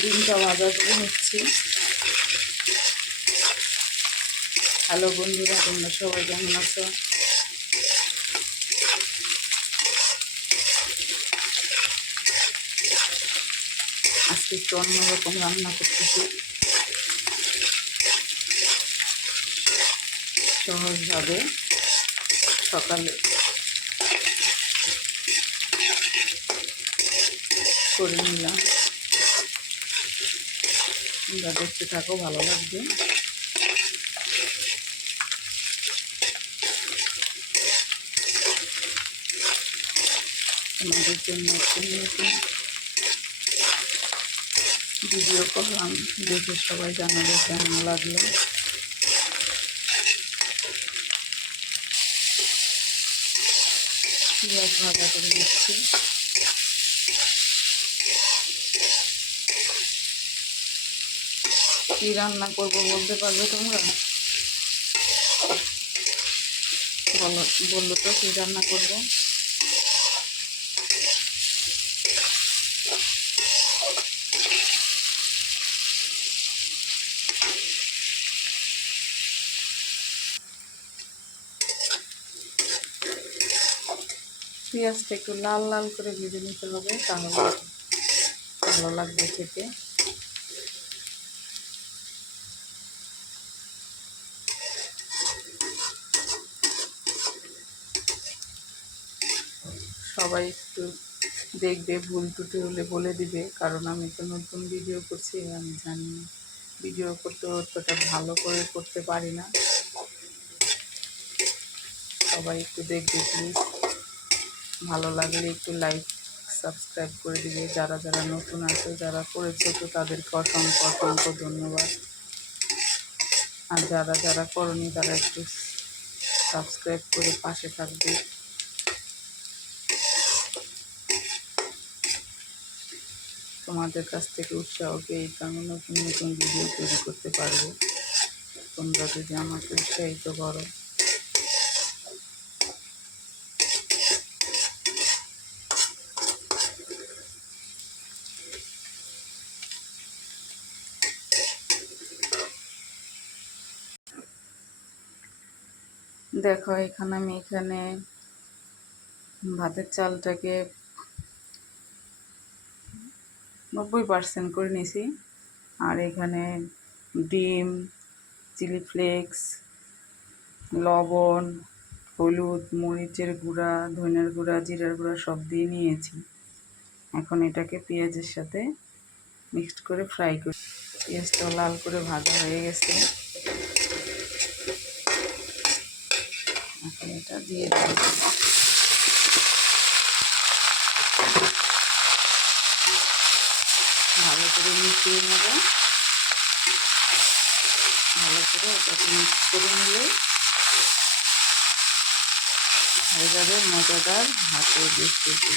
ডিমটা ভাজা করে নিচ্ছি। হ্যালো বন্ধুরা, তোমরা সবাই কেমন আছো? আজকে একটু অন্যরকম রান্না করতেছি, সহজভাবে সকালে করে নিলাম। তোমরা দেখতে থাকো, ভালো লাগবে। তোমাদের জন্য নতুন ভিডিও করলাম, দেখে সবাই জানাবে কেমন লাগলো। পেঁয়াজ ভাজা করে দিচ্ছি। কী রান্না করবো বলতে পারবে তোমরা? বললো তো কী রান্না করবো। পেঁয়াজটা একটু লাল লাল করে ভেজে নিতে হবে, তাহলে ভালো লাগবে খেতে। সবাই একটু দেখবে, ভুল ত্রুটি হলে বলে দিবে, কারণ আমি তো নতুন ভিডিও করছি, আমি জানি না, ভিডিও করতে অতটা ভালো করে করতে পারি না। সবাই একটু দেখবে প্লিজ। ভালো লাগলে একটু লাইক সাবস্ক্রাইব করে দিবে। যারা যারা নতুন আছে, যারা করেছে তো তাদেরকে অসংখ্য অসংখ্য ধন্যবাদ। আর যারা যারা করনি তারা একটু সাবস্ক্রাইব করে পাশে থাকবে। তোমাদের কাছ থেকে উৎসাহ পেয়ে আমি নতুন নতুন ভিডিও তৈরি করতে পারবো, তোমরা যদি আমাকে উৎসাহিত করো। দেখো আমি এখানে ভাতের চালটাকে 90% করে নিয়েছি। আর এখানে ডিম, চিলি ফ্লেক্স, লবণ, হলুদ, মরিচের গুঁড়া, ধনিয়ার গুঁড়া, জিরার গুঁড়া সব দিয়ে নিয়েছি। এখন এটাকে পেঁয়াজের সাথে মিক্সড করে ফ্রাই করি। পেঁয়াজটা লাল করে ভাজা হয়ে গেছে, এখন এটা দিয়ে দেব। ভালো করে মিশিয়ে নেব। ভালো করে এটাকে মিক্স করে নিলে হয়ে যাবে মজাদার ভাতের রেসিপি।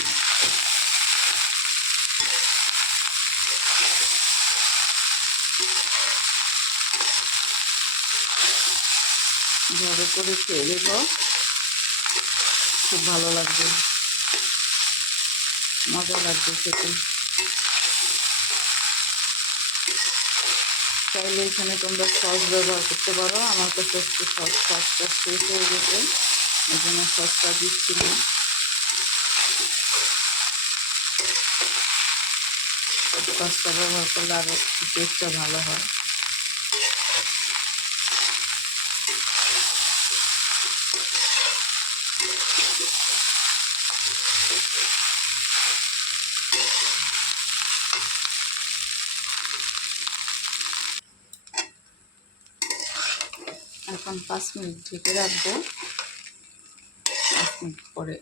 ঝরে করে খেয়ে দেবো, খুব ভালো লাগবে, মজা লাগবে খেতে। চাইলে এখানে তোমরা সস ব্যবহার করতে পারো। আমার কাছে একটু সসটা শেষ হয়ে গেছে, এই জন্য সসটা দিচ্ছি না। সসটা ব্যবহার করলে আরও টেস্টটা ভালো হয়। এখন 5 মিনিট ঢেকে রাখবো। 5 মিনিট পরে